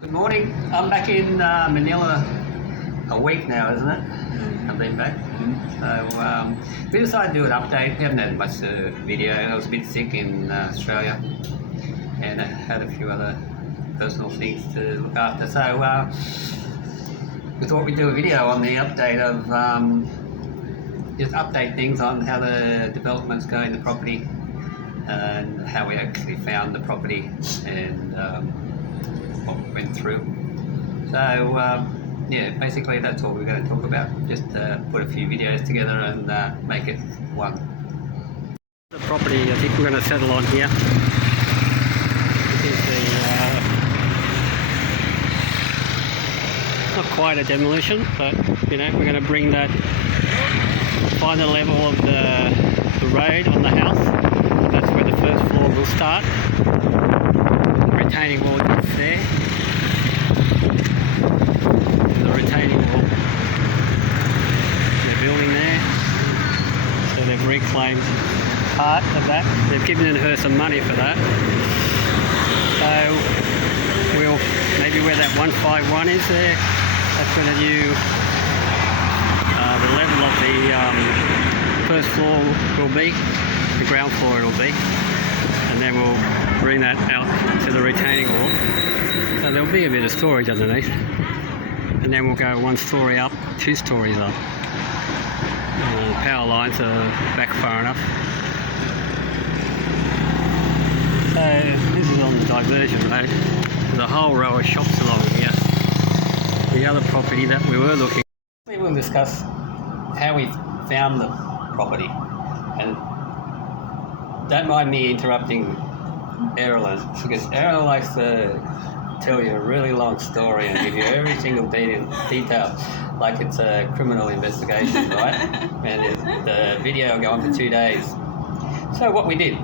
Good morning. I'm back in Manila a week now, isn't it? I've been back. So we decided to do an update. We haven't had much video. I was a bit sick in Australia and I had a few other personal things to look after. So we thought we'd do a video on the update of just update things on how the development's going, the property, and how we actually found the property and what we went through. So yeah, basically that's all we're going to talk about. Just put a few videos together and make it one. The property I think we're going to settle on here. This is the not quite a demolition, but you know, we're going to bring that, find the level of the road on the house. That's where the first floor will start. Retaining wall is there. The retaining wall they're building there. So they've reclaimed part of that. They've given her some money for that. So we'll maybe where that 151 is there, that's where the new the level of the first floor will be. The ground floor it'll be. And then we'll bring that out to the retaining wall. So there'll be a bit of storage underneath. And then we'll go 1 story up, 2 stories up. Power lines are back far enough. So this is on the diversion road. There's a whole row of shops along here. The other property that we were looking at. We will discuss how we found the property. And don't mind me interrupting Eralene, because Eralene likes to tell you a really long story and give you every single detail, like it's a criminal investigation, right? And the video will go on for 2 days. So what we did,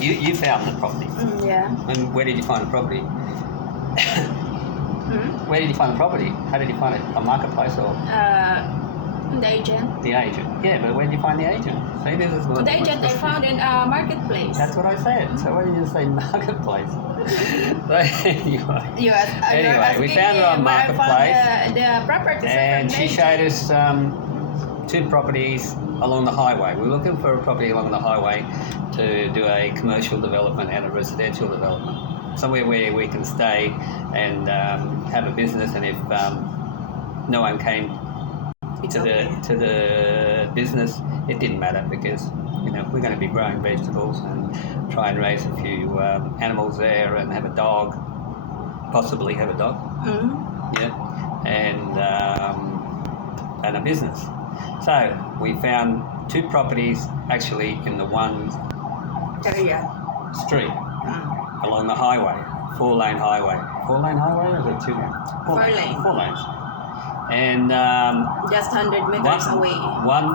you found the property. Yeah. And where did you find the property? Where did you find the property? How did you find it? A marketplace or? The agent. The agent. Yeah, but where did you find the agent? See, this is what The agent I found in a marketplace. That's what I said. So why did you say marketplace? So anyway, we found her on marketplace. The property. And she showed us 2 properties along the highway. We were looking for a property along the highway to do a commercial development and a residential development. Somewhere where we can stay and have a business, and if no one came to the business, it didn't matter, because you know we're going to be growing vegetables and try and raise a few animals there and have a dog, possibly have a dog. Yeah, and a business. So we found 2 properties actually in the one street along the highway, 4-lane highway. 4-lane highway or is it 2 lanes? 4 lanes. 4 lanes. And just 100 meters away. One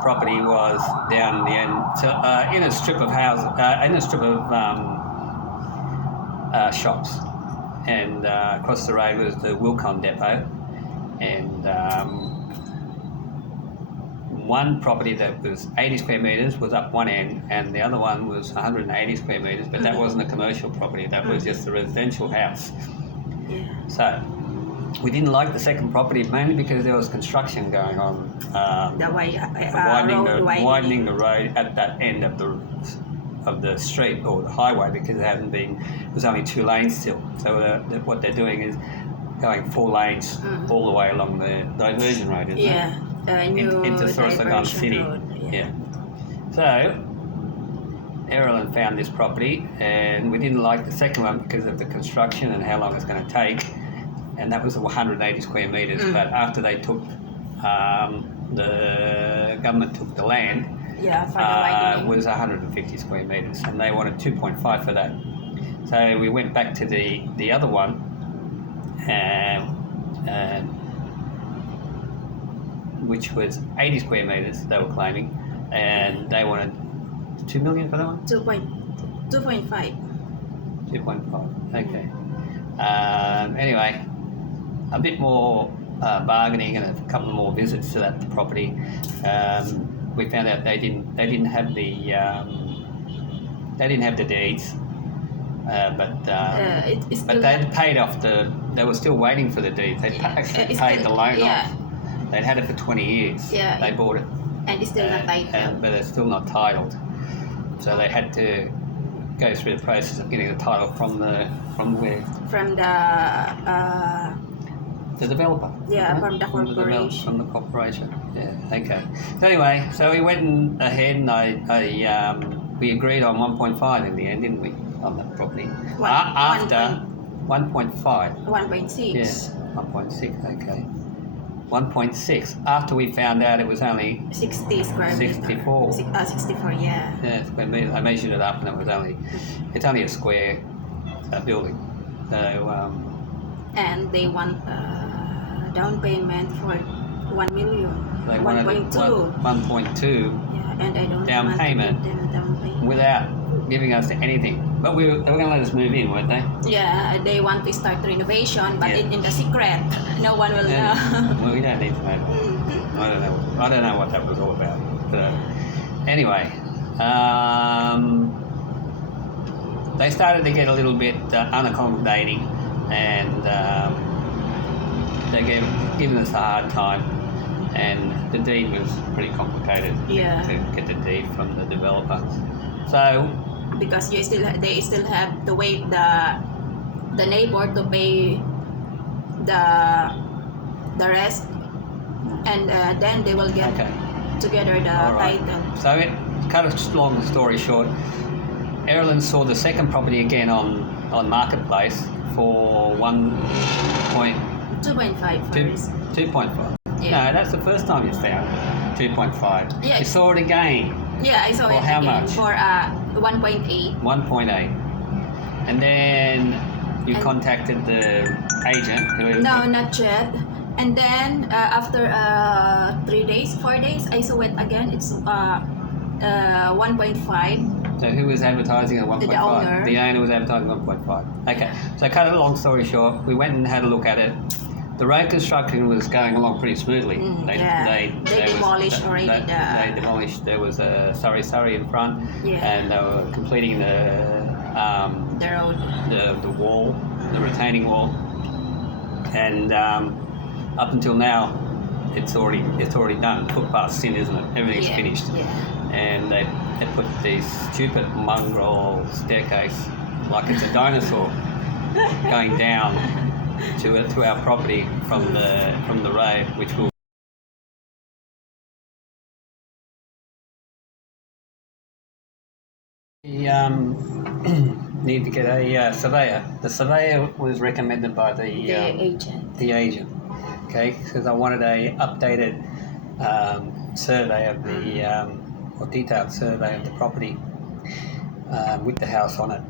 property was down the end, so, in a strip of houses, in a strip of shops, and across the road was the Wilcon depot, and one property that was 80 square metres was up one end, and the other one was 180 square metres, but that wasn't a commercial property, that was just a residential house. Yeah. So we didn't like the second property, mainly because there was construction going on, widening the road at that end of the street or the highway, because it was only 2 lanes still. So what they're doing is going 4 lanes all the way along the diversion road, isn't it? Into Sorsogon City. Yeah. So Eralene found this property, and we didn't like the second one because of the construction and how long it's going to take. And that was 180 square metres. But after they took, the government took the land, it was 150 square metres, and they wanted 2.5 for that. So we went back to the other one, which was 80 square metres they were claiming, and they wanted 2 million for that one? 2.5. 2.5, okay. Anyway, a bit more bargaining and a couple of more visits to that property. We found out they didn't have the deeds, It's but still they'd paid off they were still waiting for the deed. They actually it's paid still- the loan yeah. off. They'd had it for 20 years. Yeah. They bought it. and it's still not titled. But they're still not titled. So they had to go through the process of getting the title from where? From The developer. Yeah, right? from the corporation. From the corporation. Yeah. Okay. So anyway, so we went ahead and we agreed on 1.5 in the end, didn't we, on that property? After 1.5. 1.6. Yes. 1.6. Okay. 1.6 after we found out it was only 60 square meter. 64. 64, yeah. Yeah, square metres. I measured it up and it's only a square building. So And they want down payment for 1 million. they wanted 1.2. 1.2 Yeah, and I don't Down want payment. to give them down payment. without giving us anything. But they were going to let us move in, weren't they? Yeah, they want to start renovation, but Yeah. in the secret. No one will Yeah. know. Well, we don't need to know. I don't know what that was all about. But anyway, they started to get a little bit unaccommodating, and they giving us a hard time. And the deed was pretty complicated Yeah. to get the deed from the developer. So Because they still have to wait the neighbor to pay the rest, and then they will get okay. together the All right. title. So cut a long story short, Eralene saw the second property again on Marketplace for 2.5 first. 2.5. Yeah. No, that's the first time you found 2.5. Yeah. You saw it again, Yeah, I saw For it how again much? for 1.8. 1.8. And then you And- contacted the agent. No, not yet. And then after 3 days, 4 days, I saw it again. It's 1.5. So who was advertising at 1.5? The owner. The owner was advertising 1.5. Okay. So cut a long story short, we went and had a look at it. The road construction was going along pretty smoothly. Yeah. They demolished already They demolished. There was a surrey in front, Yeah. and they were completing The road. the wall, the retaining wall, and up until now, it's already done. Footpath's in, isn't it? Everything's Yeah. finished. Yeah. And they put this stupid mongrel staircase, like it's a dinosaur, going down to our property from the road, which will we need to get a surveyor. The surveyor was recommended by the Agent. the agent, okay, because I wanted a updated survey of the or detailed survey of the property with the house on it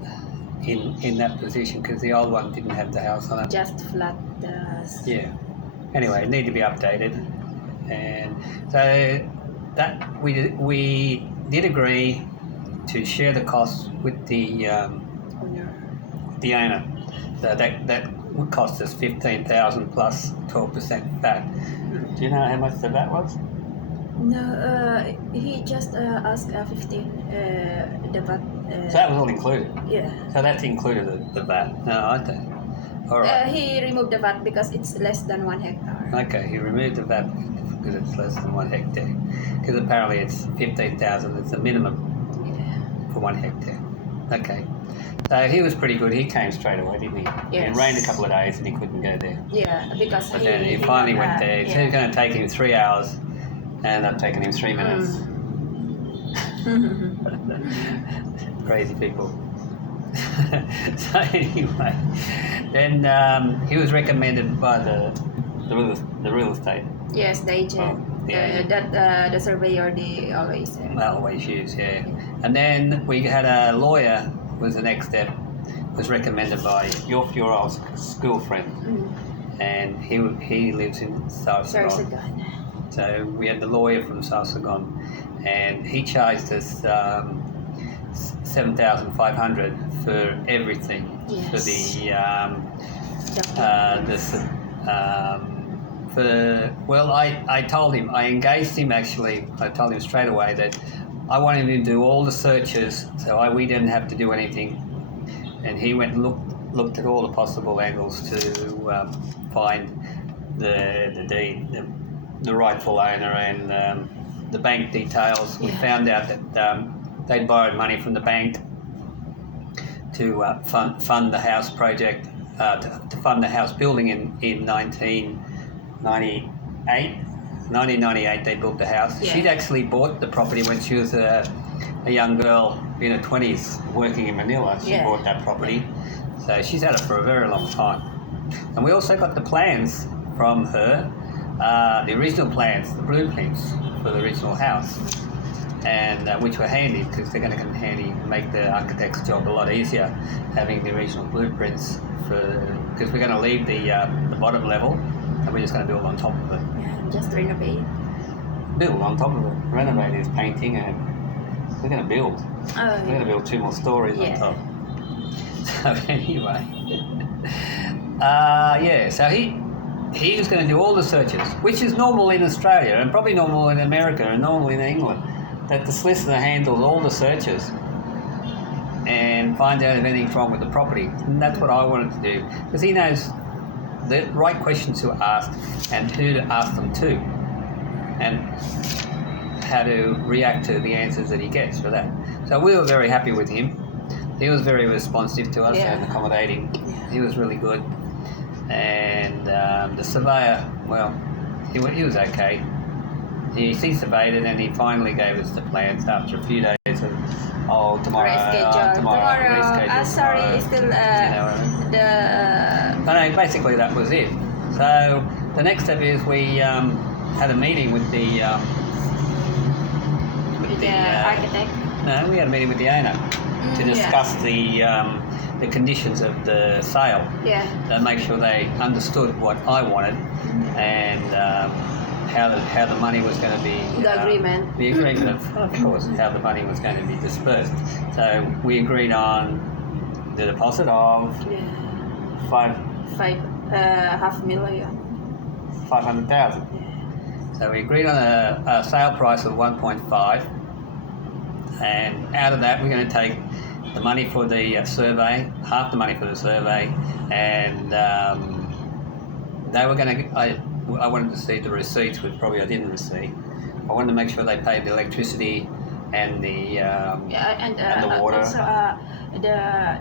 in that position, because the old one didn't have the house on it. Just flat. Yeah. Anyway, it needed to be updated, and so that we did agree to share the costs with the Owner. owner. So that would cost us 15,000 plus 12% VAT. Do you know how much the VAT was? No, he just asked 15. The VAT. So that was all included. Yeah. So that's included the VAT. No, okay. All right. He removed the VAT because it's less than 1 hectare. Okay, he removed the VAT because it's less than 1 hectare. Because apparently it's 15,000. It's the minimum for 1 hectare. Okay. So he was pretty good. He came straight away, didn't he? Yes. It rained a couple of days and he couldn't go there. Yeah, because But then he finally went there. It Yeah. was going to take him 3 hours, and ended up taking him 3 minutes. Crazy people. So anyway, then he was recommended by the real estate. Yes, the agent. Oh, the agent. That the surveyor they always. Always use, yeah. And then we had a lawyer. Was the next step. Was recommended by your old school friend, and he lives in South Sarsagon. So we had the lawyer from Sarsagon, and he charged us 7,500 for everything. Yes. For I told him, I engaged him actually. I told him straight away that I wanted him to do all the searches, so we didn't have to do anything. and he went and looked at all the possible angles to find the deed, the rightful owner, and the bank details. We found out that they'd borrowed money from the bank to fund the house project, to fund the house building in 1998. They built the house. Yeah. She'd actually bought the property when she was a young girl in her 20s working in Manila. She bought that property. So she's had it for a very long time. And we also got the plans from her, the original plans, the blueprints for the original house, and which were handy because they're going to come in handy and make the architect's job a lot easier, having the original blueprints because we're going to leave the bottom level and we're just going to build on top of it. Yeah, just renovate. Build on top of it. Renovate is painting, and we're going to build. Oh, We're going to build 2 more stories on top. So anyway, so he was going to do all the searches, which is normal in Australia and probably normal in America and normal in England, that the solicitor handles all the searches and find out if anything's wrong with the property. And that's what I wanted to do, because he knows the right questions to ask and who to ask them to, and how to react to the answers that he gets for that. So we were very happy with him. He was very responsive to us and accommodating. He was really good. And the surveyor, well, he was okay. He surveyed it, and he finally gave us the plans after a few days of, tomorrow, reschedule. Sorry, it's still No, basically that was it. So the next step is we had a meeting with the architect. No, we had a meeting with the owner to discuss the conditions of the sale. Yeah. To make sure they understood what I wanted and how the money was going to be. The agreement. The agreement of course, how the money was going to be dispersed. So we agreed on the deposit of $500,000. 500,000. So we agreed on a sale price of 1.5, and out of that we're going to take the money for the survey, half the money for the survey, and they were going to. I wanted to see the receipts, which probably I didn't receive. I wanted to make sure they paid the electricity and the and the water. Also,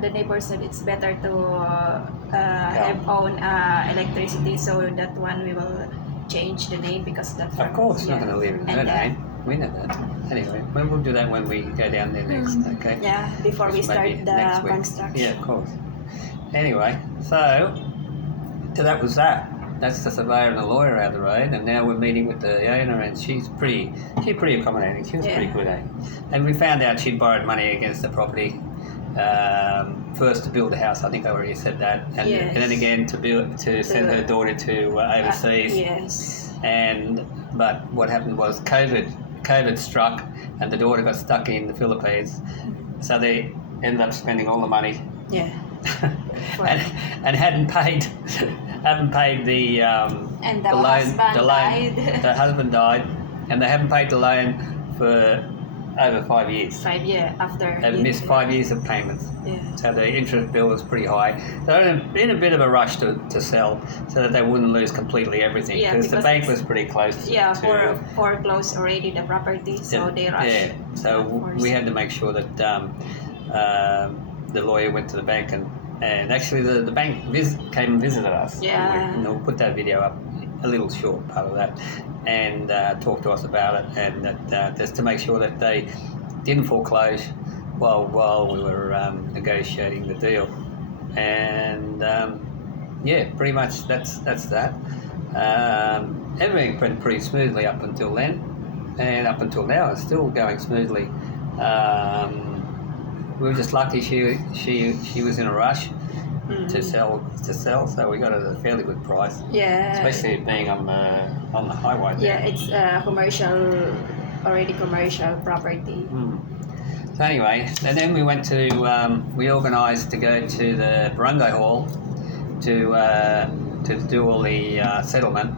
the neighbor said it's better to have own electricity, so that one we will change the name because that's. Of course, not going to leave it in her name. We know that. Anyway, we'll do that when we go down there next, okay? Yeah, before we start the construction. Yeah, of course. Anyway, so that was that. That's the surveyor and the lawyer out the road, and now we're meeting with the owner, and she's pretty accommodating. She was pretty good, eh? And we found out she'd borrowed money against the property first to build a house. I think I already said that, and then again to send her daughter to overseas. Yes. But what happened was COVID struck, and the daughter got stuck in the Philippines, so they ended up spending all the money. Yeah. and hadn't paid the and the loan. husband died. The husband died, and they haven't paid the loan for over 5 years. 5 years after. They've missed 5 years of payments. Yeah. So the interest bill was pretty high. They're in a bit of a rush to sell so that they wouldn't lose completely everything. Yeah, because the bank was pretty close. Yeah, to foreclosed already the property, so they rushed. Yeah, so we had to make sure that the lawyer went to the bank and actually the bank came and visited us. Yeah. We'll put that video up, a little short part of that, and talk to us about it, and that just to make sure that they didn't foreclose while we were negotiating the deal, and pretty much that's that. Everything went pretty smoothly up until then, and up until now it's still going smoothly. We were just lucky she was in a rush to sell, so we got it at a fairly good price. Yeah. Especially being on the highway there. Yeah, it's already commercial property. So anyway, and then we went to we organised to go to the Barangay Hall to do all the settlement,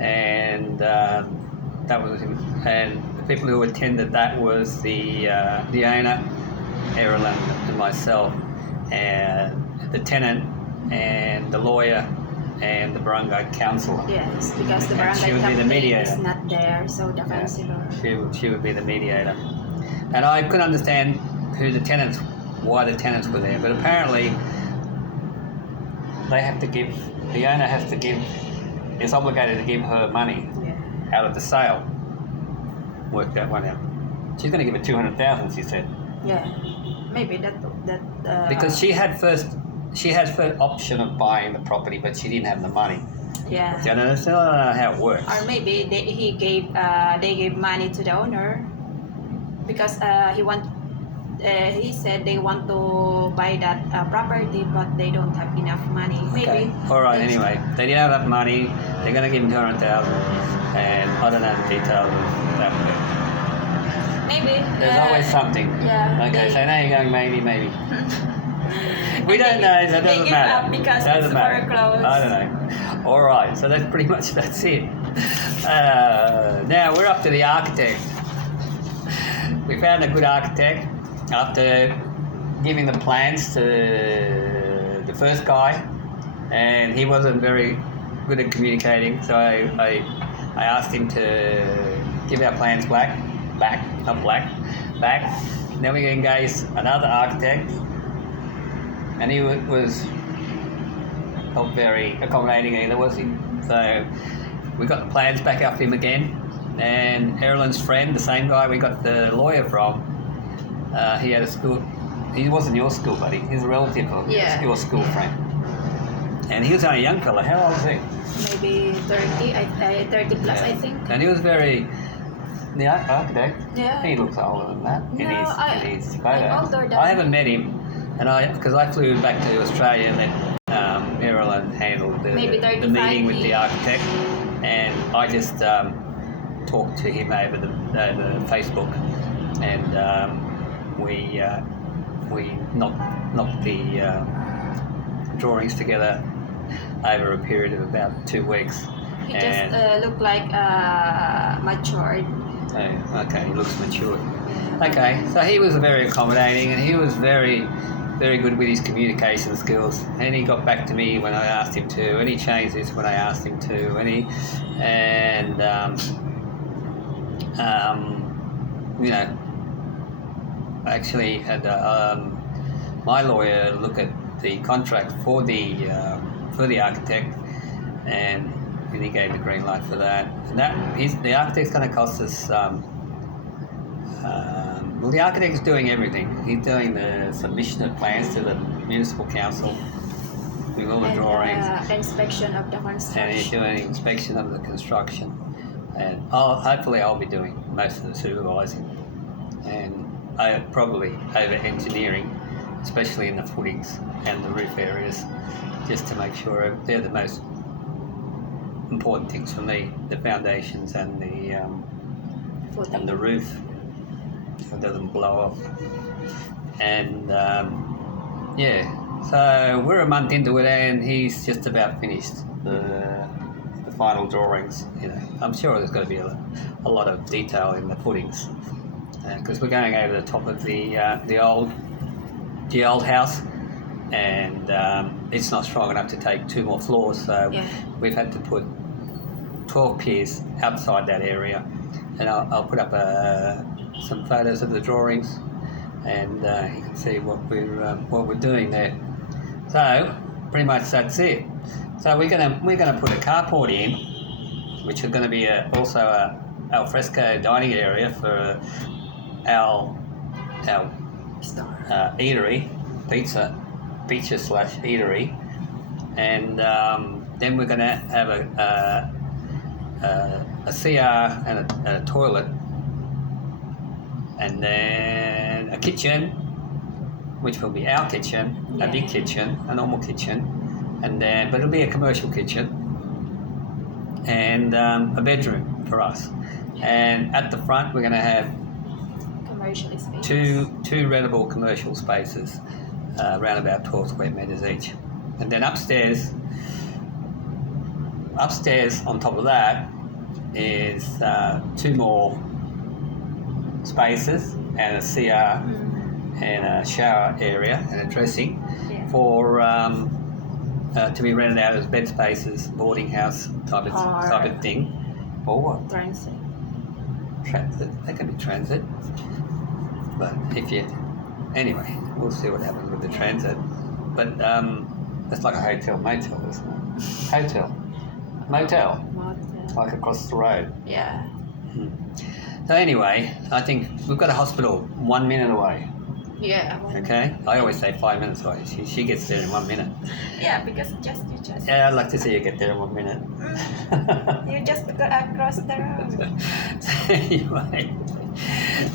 and that was, and the people who attended that was the owner, Eralene, and myself, and the tenant and the lawyer and the barangay councillor. Yes, because the And she barangay would be the complaint mediator. is not there, so the Yeah. councillor. She would be the mediator. And I couldn't understand why the tenants were there, but apparently the owner is obligated to give her money Yeah. out of the sale. Work that one out. She's going to give her 200,000, she said. Yeah. Maybe that. Because she had first option of buying the property, but she didn't have the money. Yeah. So I don't know how it works. Or maybe they gave money to the owner because he said they want to buy that property, but they don't have enough money. Maybe. Okay. All right. Anyway, they didn't have enough money. They're going to give him 200,000, and I don't know the details of that. Maybe. But there's always something. Yeah. Okay. So now you're going maybe. We don't know. That They doesn't give matter. up because Doesn't it's matter. foreclosed. I don't know. All right. So that's pretty much it. Now we're up to the architect. We found a good architect after giving the plans to the first guy, and he wasn't very good at communicating. So I asked him to give our plans back. Then we engaged another architect, and he was not very accommodating either, was he? So we got the plans back off him again, and Eralene's friend, the same guy we got the lawyer from, he had a school. He wasn't your school buddy. He's a relative of your school friend, and he was only a young fella. How old was he? Maybe 30, 30 plus, Yeah. I think. And he was very. The architect. Yeah. He looks older than that. In his photo. I'm older than I haven't met him, and because I flew back to Australia and let Eralene handle Maybe the 35 meeting with the he- architect, and I just talked to him over Facebook, and we knocked the drawings together over a period of about 2 weeks. He And- just looked like matured. Oh, okay, he looks mature. Okay, so he was very accommodating, and he was very, very good with his communication skills. And he got back to me when I asked him to, and he changed this when I asked him to, I actually had my lawyer look at the contract for the architect, and he gave the green light for that. And the architect's going to cost us. Well, the architect's doing everything. He's doing the submission of plans to the municipal council, doing all the drawings, Inspection of the and he's construction. doing inspection of the construction. And hopefully I'll be doing most of the supervising, and I probably over engineering, especially in the footings and the roof areas, just to make sure they're the most important things for me: the foundations and the roof, so it doesn't blow off. And so we're a month into it, and he's just about finished the final drawings. I'm sure there's got to be a lot of detail in the footings, because we're going over the top of the old house, and it's not strong enough to take 2 more floors, so we've had to put 12 piers outside that area, and I'll put up some photos of the drawings, and you can see what we're doing there. So pretty much that's it. So we're gonna put a carport in, which is going to be also a al fresco dining area for our eatery, pizza / eatery, and then we're going to have a CR and a toilet, and then a kitchen, which will be our kitchen, a big kitchen, a normal kitchen, but it'll be a commercial kitchen, and a bedroom for us. And at the front, we're going to have Commercial space. two rentable commercial spaces, around about 12 square metres each. And then upstairs on top of that is 2 more spaces and a CR and a shower area and a dressing. for to be rented out as bed spaces, boarding house type of thing, or what? Transit. Transit. That can be transit. But anyway, we'll see what happens with the transit. But it's like a hotel, motel, isn't it? Hotel, motel, like across the road. Yeah. So anyway, I think we've got a hospital 1 minute away. Yeah. Okay, I always say 5 minutes away. She gets there in 1 minute. Yeah, because you just. Yeah, I'd like to see you get there in 1 minute. You just go across the road. Anyway,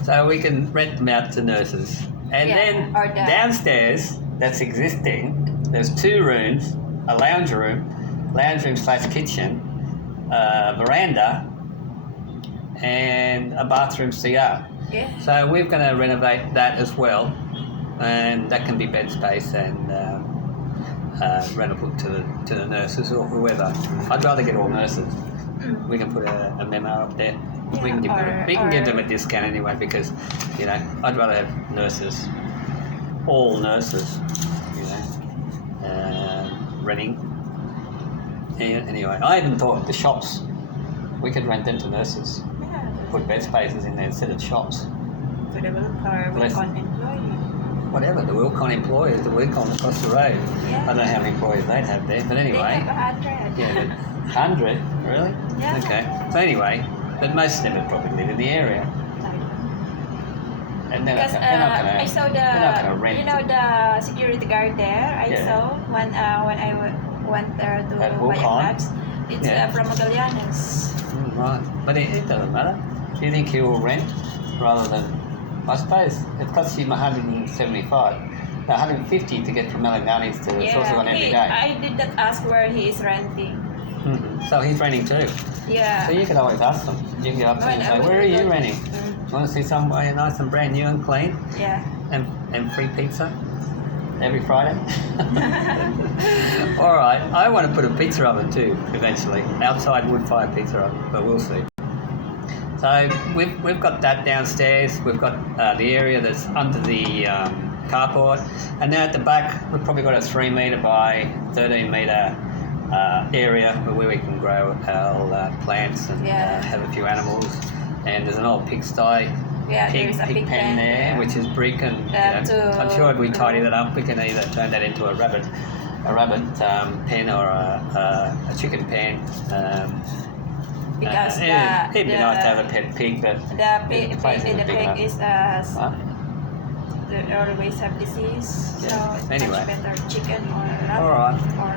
so we can rent them out to nurses, and then downstairs that's existing. There's 2 rooms, a lounge room / kitchen, veranda, and a bathroom CR. Yeah. So we're going to renovate that as well, and that can be bed space and rentable to the nurses or whoever. I'd rather get all nurses. We can put a memo up there. Yeah, We can give them a discount anyway, because I'd rather have nurses, all nurses, renting. Anyway, I even thought the shops, we could rent them to nurses. Put bed spaces in there instead of shops. To the Wilcon employee. Whatever, the Wilcon employees, the Wilcon across the road. Yeah. I don't know how many employees they'd have there, but anyway. They have 100. Yeah, 100? Really? Yeah. Okay. So anyway, but most of them would probably live in the area. And they're not Because gonna, I saw they're not gonna rent the security guard there. I saw when I went there to At buy a Wilcon? flat. It's from Magallanes. Right, but it doesn't matter. Do you think he will rent rather than? I suppose it costs him 150 to get from Magallanes to Sorsogon every day. I did not ask where he is renting. So he's renting too. Yeah. So you can always ask them. You can go up to him and say, "Where are you renting? Do you want to see somewhere nice and brand new and clean? Yeah. And free pizza every Friday?" All right. I want to put a pizza oven too eventually, outside wood-fired pizza oven, but we'll see. So we've got that downstairs. We've got the area that's under the carport, and now at the back we've probably got a 3 metre by 13 metre area where we can grow our plants and have a few animals. And there's an old pigsty, there's a pig pen there, which is brick, and I'm sure if we tidy that up, we can either turn that into a rabbit pen or a chicken pen. Because it'd be nice to have a pet pig, but the pig is they always have disease. Yeah. So it's Anyway. much better chicken or rabbit. All right. Or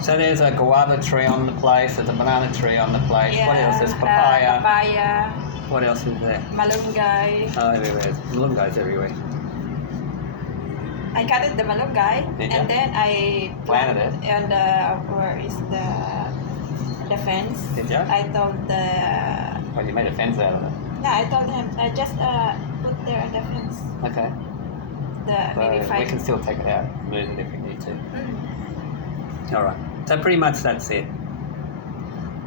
So there's a guava tree on the place, there's a banana tree on the place. What else? There's papaya. Papaya. What else is there? Malunggay. Oh, everywhere. Malunggay's everywhere. I cut the malunggay Did you? and then I Planted it? And where is the fence? Did you? I told the Well, you made a fence out of it. I told him just put there the fence. Okay. Maybe So 5. we can still take it out, move it if we need to. All right. So pretty much that's it.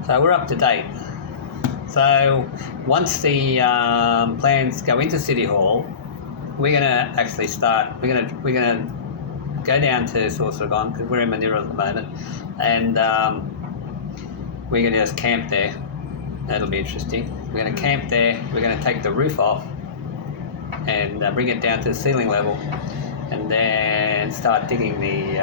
So we're up to date. So once the plans go into City Hall, we're gonna actually start. We're gonna go down to Sorsogon because we're in Manila at the moment, and we're gonna just camp there. That'll be interesting. We're gonna camp there. We're gonna take the roof off and bring it down to the ceiling level, and then start digging the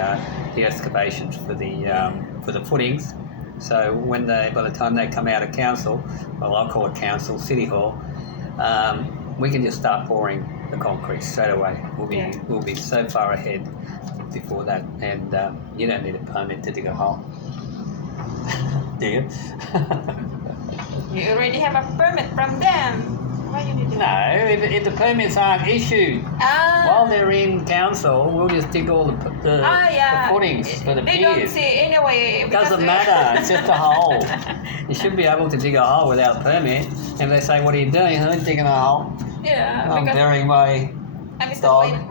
excavations for the footings. So by the time they come out of council, well, I'll call it council, City Hall, we can just start pouring the concrete straight away. We'll be so far ahead before that, and you don't need a permit to dig a hole, do you? You already have a permit from them. Why you need to? No, if the permits aren't issued while they're in council, we'll just dig all the footings for the They piers. don't see anyway. It doesn't matter, it's just a hole. You should be able to dig a hole without a permit. And they say, "What are you doing?" "I'm digging a hole. Yeah, I'm because burying my I'm still dog. waiting.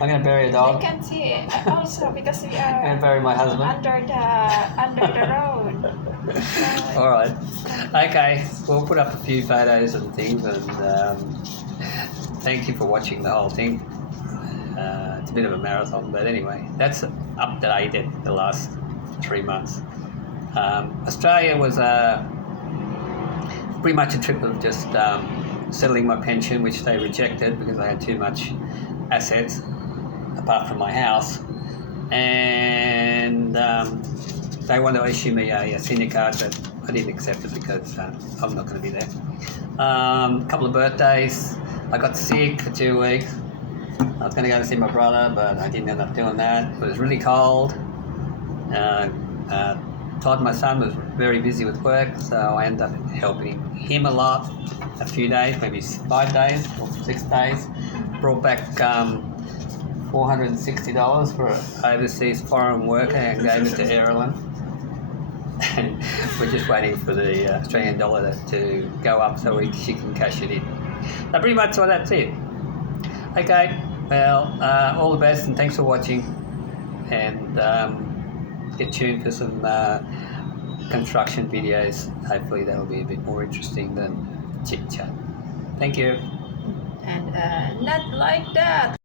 I'm going to bury a They dog. can't see it. Also because we I'm going to are bury my husband." under the road. So, All right. Okay, we'll put up a few photos and things, and thank you for watching the whole thing. It's a bit of a marathon, but anyway, that's updated the last 3 months. Australia was pretty much a trip of just settling my pension, which they rejected because I had too much assets apart from my house, and they wanted to issue me a senior card, but I didn't accept it because I'm not going to be there. A couple of birthdays, I got sick for 2 weeks. I was going to go and see my brother, but I didn't end up doing that. It was really cold. Todd, my son, was very busy with work, so I ended up helping him a lot, a few days, maybe 5 days or 6 days. Brought back $460 for an overseas foreign worker and gave it to Eralene. And we're just waiting for the Australian dollar to go up so she can cash it in. So pretty much all that's it. Okay, well, all the best and thanks for watching. And get tuned for some construction videos. Hopefully that'll be a bit more interesting than chit chat. Thank you. And not like that.